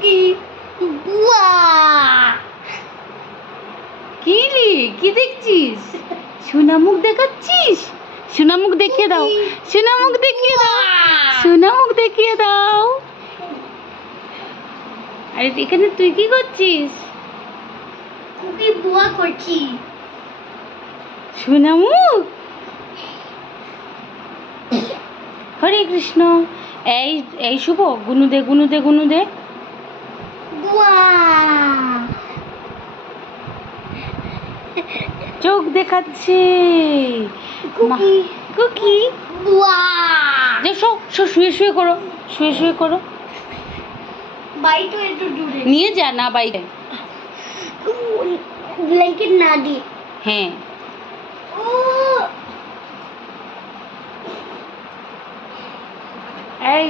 Cookie বুয়া কি রে কি দেখছিস? সোনা মুখ দেখাচ্ছিস? সোনা মুখ দেখিয়ে দাও, সোনা মুখ দেখিয়ে দাও, সোনা মুখ দেখিয়ে দাও। আরে এখানে তুই কি করছিস? কুকি বুয়া করছি। সোনা মুখ। হরে কৃষ্ণ। এই এই শুভ, গুনু দে গুনু দে গুনু দে। বুয়া চোখ দেখাচ্ছে। কুকি কুকি বুয়া যে শো শো, শুয়ে শুয়ে করো, শুয়ে শুয়ে করো। বাই তো একটু দূরে নিয়ে যা না বাইরে। ব্ল্যাঙ্কেট না দিয়ে। হ্যাঁ ও এই